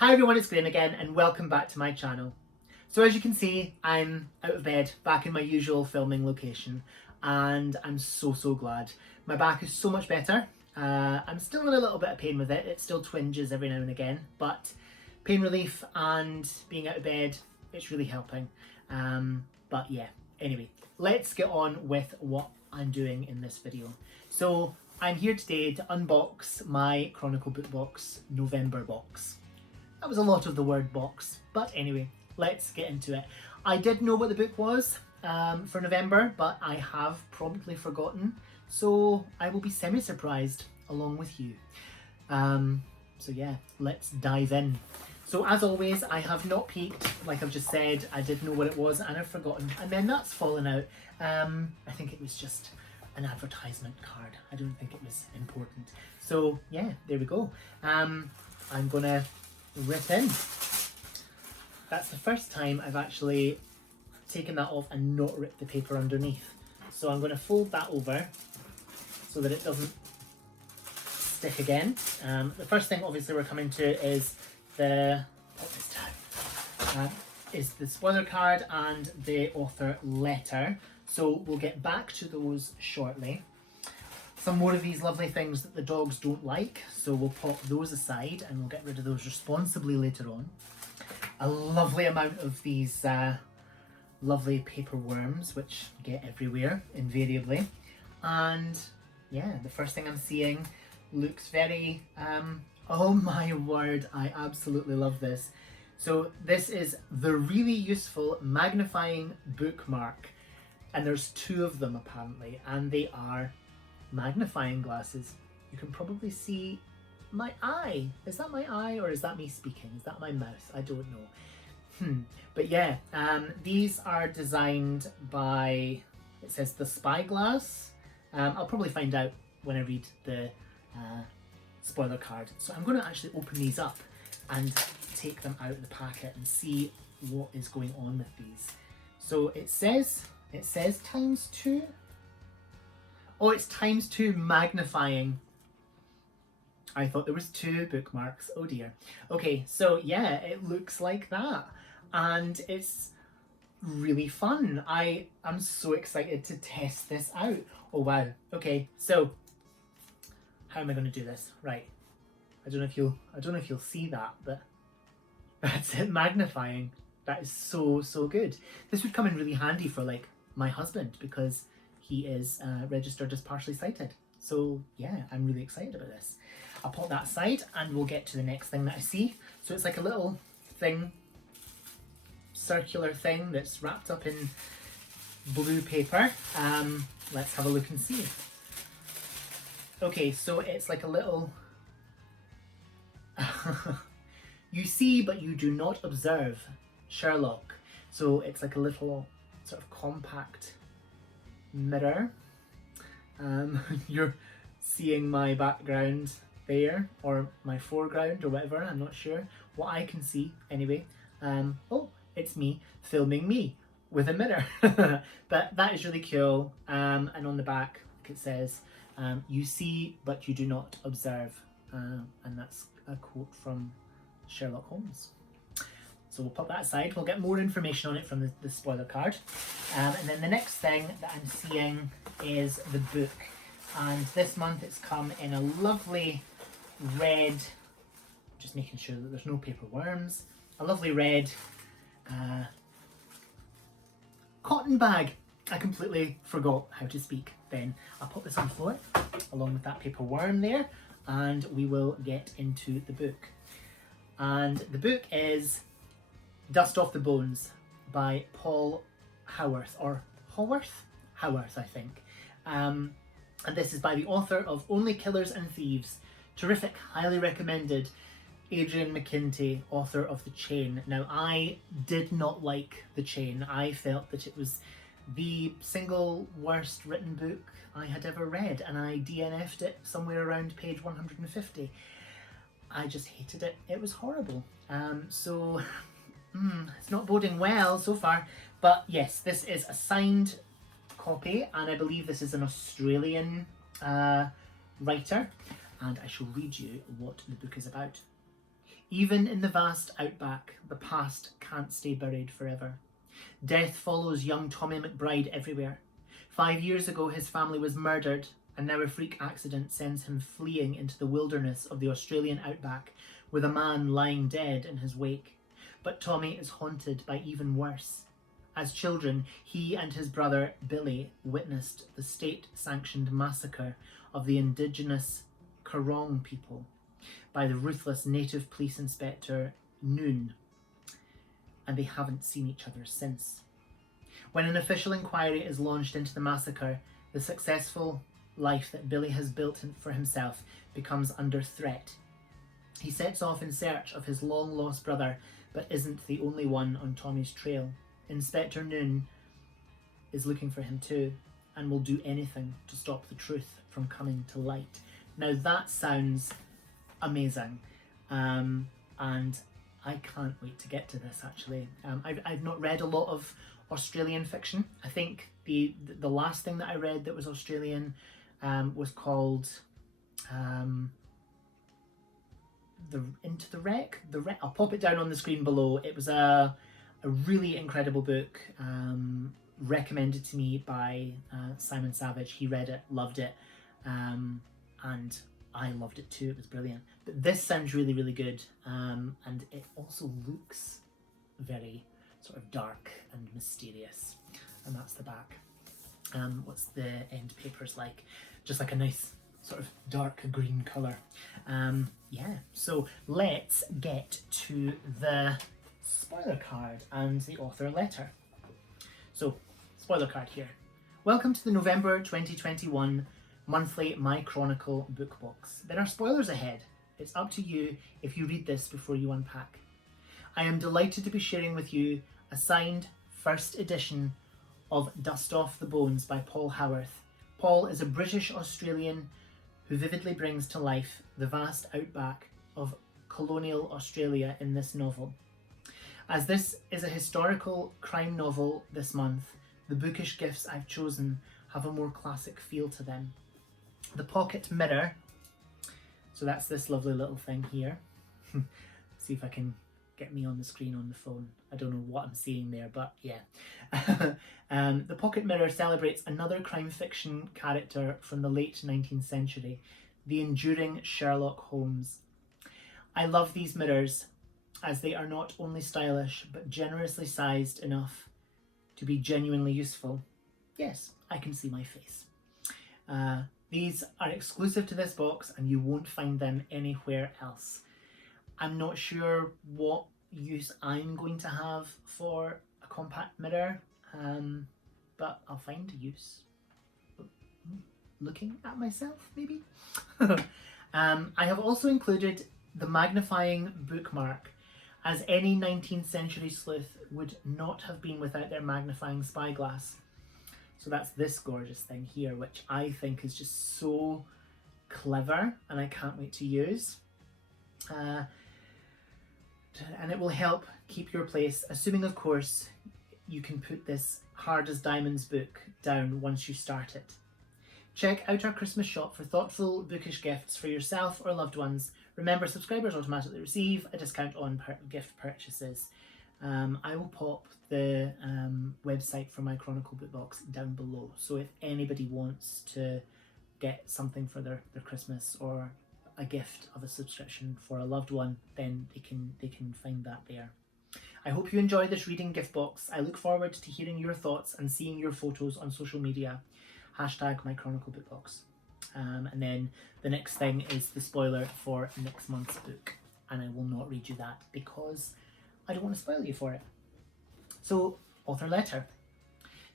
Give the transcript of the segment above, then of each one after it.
Hi everyone, it's Graham again and welcome back to my channel. So as you can see, I'm out of bed, back in my usual filming location, and I'm so glad. My back is so much better. I'm still in a little bit of pain with it, it still twinges every now and again, but pain relief and being out of bed, it's really helping. But yeah, anyway, let's get on with what I'm doing in this video. So I'm here today to unbox my Chronicle book box November box. That was a lot of the word box, but anyway, let's get into it. I did know what the book was for November, but I have promptly forgotten, so I will be semi-surprised along with you. So yeah, let's dive in. So as always, I have not peeked, like I've just said. I did know what it was and I've forgotten, and then that's fallen out. I think it was just an advertisement card. I don't think it was important. So yeah, there we go. I'm gonna rip in. That's the first time I've actually taken that off and not ripped the paper underneath. So I'm going to fold that over so that it doesn't stick again. The first thing obviously we're coming to is the spoiler card and the author letter. So we'll get back to those shortly. Some more of these lovely things that the dogs don't like, so we'll pop those aside and we'll get rid of those responsibly later on. A lovely amount of these lovely paper worms, which get everywhere invariably. And yeah, the first thing I'm seeing looks very oh my word, I absolutely love this. So this is the really useful magnifying bookmark, and there's two of them apparently, and they are magnifying glasses. You can probably see my eye. Is that my eye or is that me speaking? Is that my mouth? I don't know. But yeah, these are designed by, it says the Spyglass. I'll probably find out when I read the spoiler card. So I'm going to actually open these up and take them out of the packet and see what is going on with these. So it says ×2. Oh, it's ×2 magnifying. I thought there was two bookmarks. Oh dear. Okay, so yeah, it looks like that. And it's really fun. I am so excited to test this out. Oh wow. Okay, so how am I going to do this? Right. I don't know if you'll see that, but that's it, magnifying. That is so good. This would come in really handy for like my husband, because he is registered as partially sighted. So yeah, I'm really excited about this. I'll put that aside and we'll get to the next thing that I see. So it's like a little thing, circular thing that's wrapped up in blue paper. Let's have a look and see. Okay, so it's like a little you see but you do not observe, Sherlock. So it's like a little sort of compact mirror. You're seeing my background there, or my foreground, or whatever. I'm not sure what I can see anyway. Oh, it's me filming me with a mirror. But that is really cool. And on the back it says you see but you do not observe, and that's a quote from Sherlock Holmes. So we'll put that aside. We'll get more information on it from the spoiler card. And then the next thing that I'm seeing is the book. And this month it's come in a lovely red, just making sure that there's no paper worms, a lovely red cotton bag. I completely forgot how to speak then. I'll put this on the floor along with that paper worm there, and we will get into the book. And the book is Dust Off the Bones by Paul Howarth, or Howarth? Howarth, I think. And this is by the author of Only Killers and Thieves. Terrific, highly recommended. Adrian McKinty, author of The Chain. Now, I did not like The Chain. I felt that it was the single worst written book I had ever read, and I DNF'd it somewhere around page 150. I just hated it. It was horrible. So it's not boding well so far. But yes, this is a signed copy, and I believe this is an Australian writer, and I shall read you what the book is about. Even in the vast outback, the past can't stay buried forever. Death follows young Tommy McBride everywhere. 5 years ago, his family was murdered, and now a freak accident sends him fleeing into the wilderness of the Australian outback, with a man lying dead in his wake. But Tommy is haunted by even worse. As children, he and his brother Billy witnessed the state-sanctioned massacre of the indigenous Kurong people by the ruthless native police inspector Noon, and they haven't seen each other since. When an official inquiry is launched into the massacre, the successful life that Billy has built for himself becomes under threat. He sets off in search of his long-lost brother, but isn't the only one on Tommy's trail. Inspector Noon is looking for him too, and will do anything to stop the truth from coming to light. Now that sounds amazing, and I can't wait to get to this actually. I've not read a lot of Australian fiction. I think the last thing that I read that was Australian was called the Into the Wreck. I'll pop it down on the screen below. It was a really incredible book, recommended to me by Simon Savage. He read it, loved it, and I loved it too. It was brilliant. But this sounds really, really good, and it also looks very sort of dark and mysterious. And that's the back. What's the end papers like? Just like a nice sort of dark green colour. Yeah, so let's get to the spoiler card and the author letter. So, spoiler card here. Welcome to the November 2021 monthly My Chronicle book box. There are spoilers ahead. It's up to you if you read this before you unpack. I am delighted to be sharing with you a signed first edition of Dust Off the Bones by Paul Howarth. Paul is a British Australian who vividly brings to life the vast outback of colonial Australia in this novel. As this is a historical crime novel this month, the bookish gifts I've chosen have a more classic feel to them. The pocket mirror, so that's this lovely little thing here. See if I can get me on the screen on the phone. I don't know what I'm seeing there, but yeah. The pocket mirror celebrates another crime fiction character from the late 19th century, the enduring Sherlock Holmes. I love these mirrors as they are not only stylish, but generously sized enough to be genuinely useful. Yes, I can see my face. These are exclusive to this box and you won't find them anywhere else. I'm not sure what use I'm going to have for a compact mirror, but I'll find a use. Looking at myself, maybe? I have also included the magnifying bookmark, as any 19th century sleuth would not have been without their magnifying spyglass. So that's this gorgeous thing here, which I think is just so clever and I can't wait to use. And it will help keep your place, assuming of course you can put this hard as diamonds book down once you start it. Check out our Christmas shop for thoughtful bookish gifts for yourself or loved ones. Remember, subscribers automatically receive a discount on gift purchases. I will pop the website for my Chronicle book box down below, so if anybody wants to get something for their Christmas or a gift of a subscription for a loved one, then they can find that there. I hope you enjoy this reading gift box. I look forward to hearing your thoughts and seeing your photos on social media. Hashtag my Chronicle book box. And then the next thing is the spoiler for next month's book, and I will not read you that because I don't want to spoil you for it. So, author letter.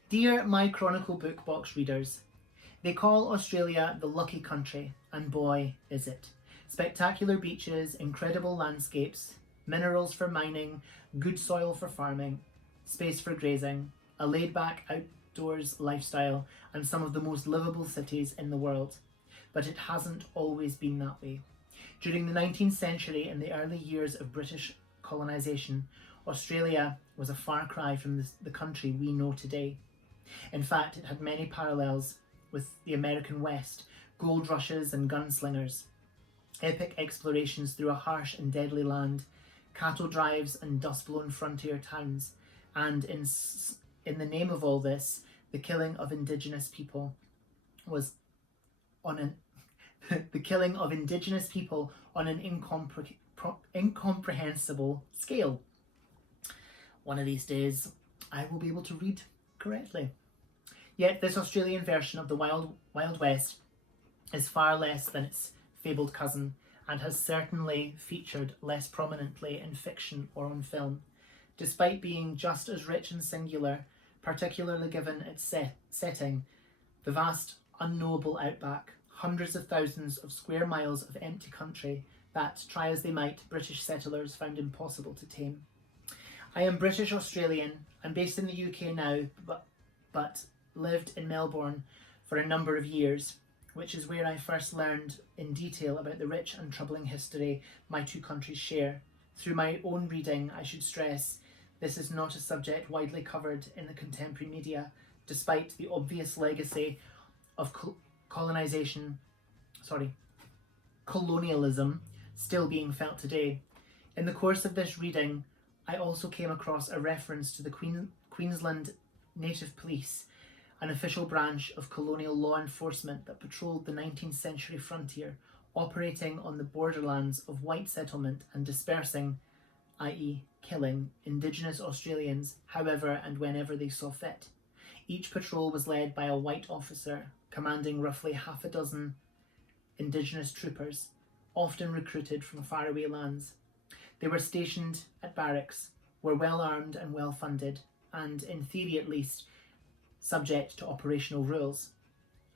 Dear my Chronicle book box readers, they call Australia the lucky country, and boy is it. Spectacular beaches, incredible landscapes, minerals for mining, good soil for farming, space for grazing, a laid-back outdoors lifestyle, and some of the most livable cities in the world. But it hasn't always been that way. During the 19th century and the early years of British colonisation, Australia was a far cry from the country we know today. In fact, it had many parallels with the American West, gold rushes and gunslingers. epic explorations through a harsh and deadly land, cattle drives and dust-blown frontier towns, and in the name of all this, the killing of indigenous people was on an the killing of indigenous people on an incomprehensible scale. One of these days, I will be able to read correctly. Yet this Australian version of the Wild West is far less than its fabled cousin, and has certainly featured less prominently in fiction or on film, despite being just as rich and singular, particularly given its setting, the vast, unknowable outback, hundreds of thousands of square miles of empty country that, try as they might, British settlers found impossible to tame. I am British Australian. I'm based in the UK now, but lived in Melbourne for a number of years, which is where I first learned in detail about the rich and troubling history my two countries share. Through my own reading, I should stress, this is not a subject widely covered in the contemporary media, despite the obvious legacy of colonialism still being felt today. In the course of this reading, I also came across a reference to the Queensland Native Police, an official branch of colonial law enforcement that patrolled the 19th century frontier, operating on the borderlands of white settlement and dispersing, i.e. killing, Indigenous Australians however and whenever they saw fit. Each patrol was led by a white officer commanding roughly half a dozen Indigenous troopers, often recruited from faraway lands. They were stationed at barracks, were well armed and well funded, and, in theory at least, subject to operational rules.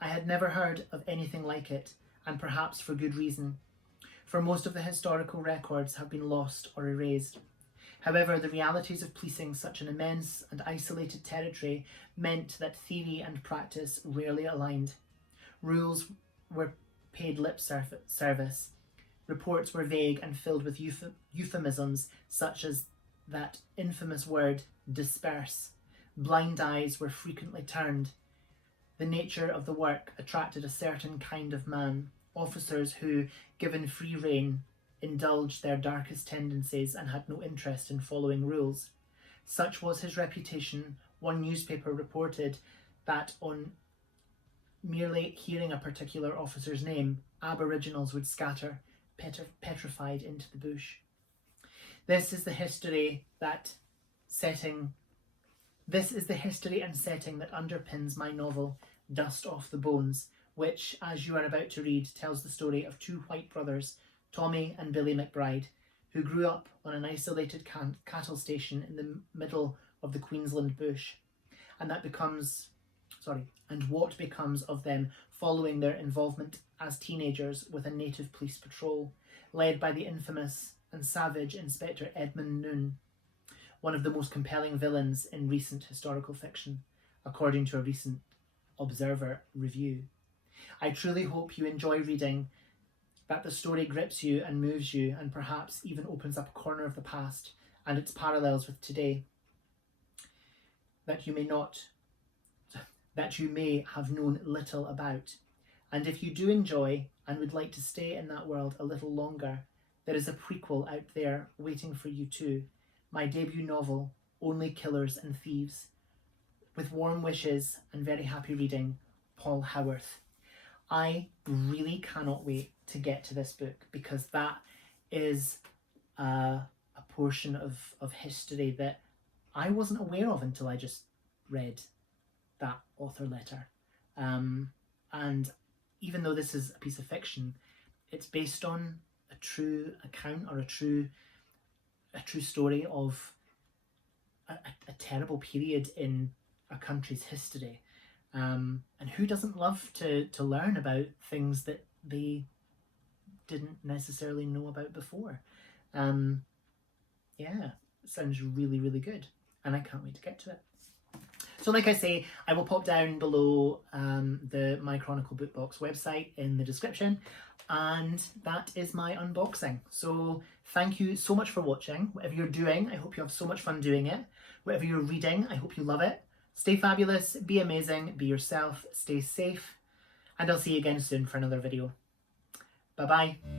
I had never heard of anything like it, and perhaps for good reason, for most of the historical records have been lost or erased. However, the realities of policing such an immense and isolated territory meant that theory and practice rarely aligned. Rules were paid lip service. Reports were vague and filled with euphemisms such as that infamous word, disperse. Blind eyes were frequently turned. The nature of the work attracted a certain kind of man, officers who, given free rein, indulged their darkest tendencies and had no interest in following rules. Such was his reputation. One newspaper reported that on merely hearing a particular officer's name, Aboriginals would scatter, petrified into the bush. This is the history and setting that underpins my novel, Dust Off the Bones, which, as you are about to read, tells the story of two white brothers, Tommy and Billy McBride, who grew up on an isolated cattle station in the middle of the Queensland bush, and what becomes of them following their involvement as teenagers with a native police patrol, led by the infamous and savage Inspector Edmund Noon, one of the most compelling villains in recent historical fiction, according to a recent Observer review. I truly hope you enjoy reading, that the story grips you and moves you, and perhaps even opens up a corner of the past and its parallels with today that you may have known little about. And if you do enjoy and would like to stay in that world a little longer, there is a prequel out there waiting for you too. My debut novel, Only Killers and Thieves. With warm wishes and very happy reading, Paul Howarth. I really cannot wait to get to this book, because that is a portion of history that I wasn't aware of until I just read that author letter. And even though this is a piece of fiction, it's based on a true account or a true story of a terrible period in a country's history. And who doesn't love to learn about things that they didn't necessarily know about before? Yeah, it sounds really, really good, and I can't wait to get to it. So like I say, I will pop down below the My Chronicle Book Box website in the description, and that is my unboxing. So thank you so much for watching. Whatever you're doing, I hope you have so much fun doing it. Whatever you're reading, I hope you love it. Stay fabulous, be amazing, be yourself, stay safe, and I'll see you again soon for another video. Bye-bye.